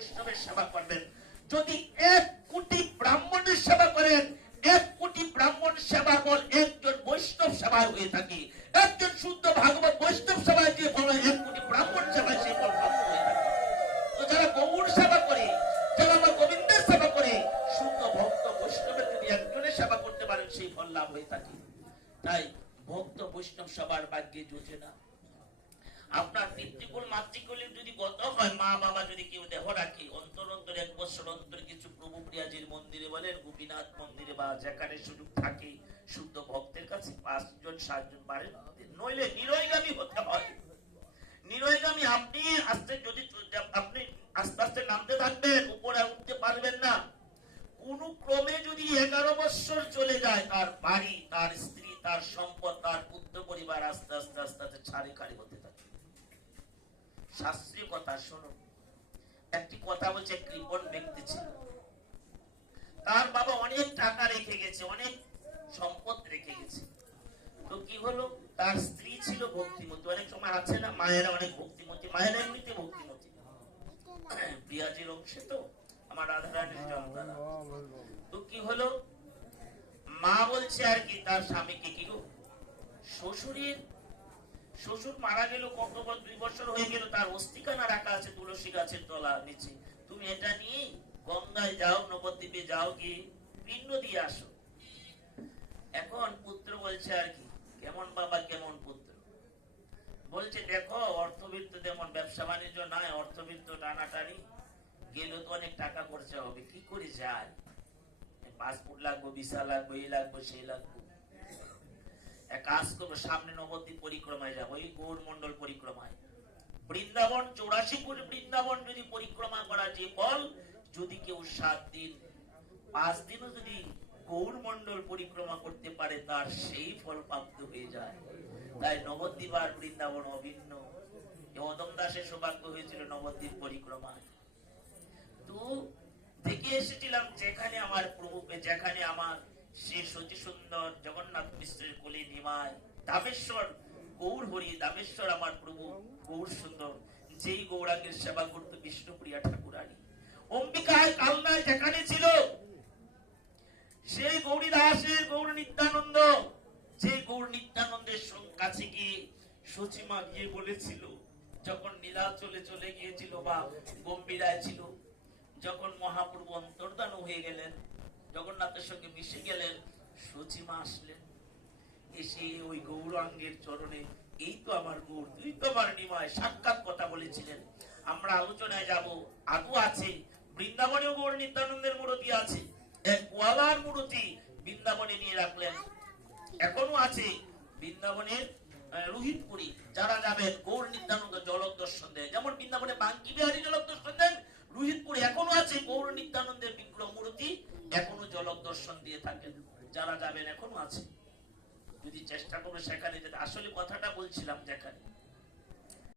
বৈষ্ণবের সেবা করবেন। যদি 1 কোটি ব্রাহ্মণের সেবা করেন, 1 কোটি ব্রাহ্মণ সেবার বল একজন বৈষ্ণব সেবায় হয়ে থাকে। একজন শুদ্ধ ভাগবত বৈষ্ণব সেবায় যে ফল 1 কোটি ব্রাহ্মণ সেবায় সেই ফল প্রাপ্ত হয়ে থাকে। তো যারা গৌর সেবা করে, যারা আমার গোবিন্দের সেবা করে, শুদ্ধ ভক্ত বৈষ্ণবের যদি একজনের সেবা করতে পারেন সেই ফল লাভ হয়ে থাকে। তাই ভক্ত বৈষ্ণব সবার ভাগ্যে জুটে না। আপনার পিতৃকুল মাতৃকুলের যদি গত হয়, মা বাবা যদি কেউ দেহ রাখে, অন্তর অন্তর 1 বছর অন্তর কিছু প্রভু প্রিয়াজির মন্দিরে বলেন, গোপীনাথ মন্দিরে বা যেখানে সুযোগ থাকে শুদ্ধ ভক্তের কাছে 5 জন 7 জন পারেন, নইলে নিরয়গামী হতে হয়। নিরয়গামী আপনি আস্তে যদি আপনি আস্তে আস্তে নামতে থাকবেন, উপরে উঠতে পারবেন না। কোন ক্রমে যদি 11 বছর চলে যায়, তার বাড়ি, তার স্ত্রী, তার সম্পদ, তার পুত্র পরিবার আস্তে আস্তে আস্তে আস্তে ছাড়ি খাড়ি হতে থাকে। শাস্ত্রীয় কথা শোনো। একটি কথা বলছে, কৃপণ ব্যক্তি ছিল, তার বাবা অনেক টাকা রেখে গেছে, অনেক সম্পদ রেখে গেছে। তো কি হলো, তার স্ত্রী ছিল ভক্তিমতী। অনেক সময় আছে না মায়েরা অনেক ভক্তিমতী, মায়েরা এমনিতে ভক্তিমতী, প্রিয়াজির অংশে তো আমার রাধারানীর জনতারা। তো কি হলো, মা বলছে আর কি তার স্বামীকে, কি গো শ্বশুর মারা গেল, কত 2 বছর হয়ে গেল, তার অস্থিখানা রাখা আছে তুলসী গাছের তলা নিচে, তুমি এটা নিয়ে গঙ্গায় যাও, নবদ্বীপে যাও, গিয়ে পিণ্ড দিয়ে আসো। এখন পুত্র বলছে আর কি, কেমন বাবা কেমন পুত্র? বলছে দেখো, অর্থবিত্ত তেমন ব্যবসা বাণিজ্য নাই, অর্থবিত্ত টানাটানি, গেলে তো অনেক টাকা খরচা হবে, কি করে যায়? পাসপোর্ট লাগবে, ভিসা লাগবে, এই লাগবে সেই লাগবে। এক কাজ করবো, সামনে নবদ্বীপ পরিক্রমায় যাবো, এই গৌর মন্ডল পরিক্রমায়, বৃন্দাবন 84 কোটি বৃন্দাবন যদি পরিক্রমা করা যে ফল, যদি কেউ 7 দিন 5 দিনও যদি গৌর মন্ডল পরিক্রমা করতে পারে, তার সেই ফল প্রাপ্ত হয়ে যায়। তাই নবদ্বীপ আর বৃন্দাবন অভিন্ন। অদম দাসের সৌভাগ্য হয়েছিল নবদ্বীপ পরিক্রমায়। তো দেখে এসেছিলাম যেখানে আমার প্রভু, যেখানে আমার সে সতী সুন্দর জগন্নাথ মিশ্রের কোলে নিমায়, দামেশ্বর গৌর হরি, দামেশ্বর আমার প্রভু গৌর সুন্দর, যেই গৌরাঙ্গের সেবা করতো বিষ্ণুপ্রিয়া ঠাকুরানী। অম্বিকায় কালনায় যেখানে ছিল, সেই গৌরী দাসের গৌর নিত্যানন্দ, যে গৌর নিত্যানন্দের কাছে গিয়ে সচিমা গিয়ে বলেছিল, যখন নীলাচলে চলে গিয়েছিল বা গম্ভীরায় ছিল, যখন মহাপ্রভু অন্তর্ধান হয়ে গেলেন, জগন্নাথের সঙ্গে মিশে গেলেন, সচিমা আসলেন, এসে ওই গৌরাঙ্গের চরণে, এই তো আমার গৌর, তুই তো আমার নিমায়, সাক্ষাৎ কথা বলেছিলেন। আমরা আলোচনায় যাব, আদৌ আছে বৃন্দাবনেও গৌর নিত্যানন্দের মূর্তি আছে, এক গোয়ালার মূর্তি বৃন্দাবনে নিয়ে রাখলেন, এখনো আছে বৃন্দাবনের রোহিতপুরী। যারা যাবেন গৌর নিত্যানন্দ জলক দর্শন দেয়, যেমন বৃন্দাবনে বাঙ্কি বিহারী জলক দর্শন দেন, রোহিতপুরে এখনো আছে গৌর নিত্যানন্দের বিগ্রহ মূর্তি, এখনো জলক দর্শন দিয়ে থাকেন। যারা যাবেন এখনো আছে, যদি চেষ্টা করবে সেখানে যেতে। আসলে কথাটা বলছিলাম যেখানে